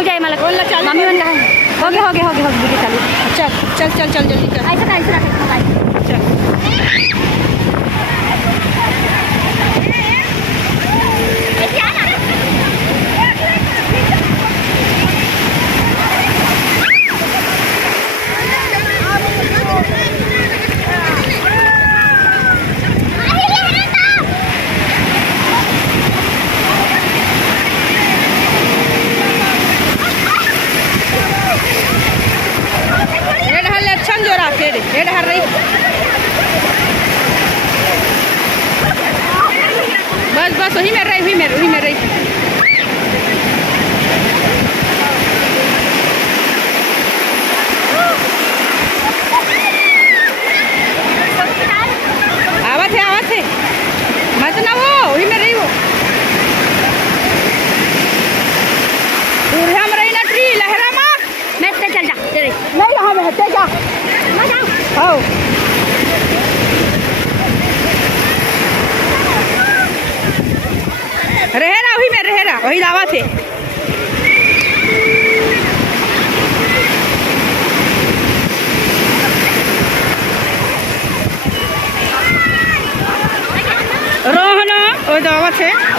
रुक जाए मालक मम्मी बन रहा है हो गया वीडियो चालू चल चल चल जल्दी कर ऐसा रेड हर रही बस बस वही में रही वही में रही आवाज है मत ना वो वही में रही वो दूर हम रही ना ट्री लहरा माँ मैं चल जा तेरे नहीं यहाँ रहते जा आओ रहेरा वही में रहेरा वही दावा थे रोहना वही दावा थे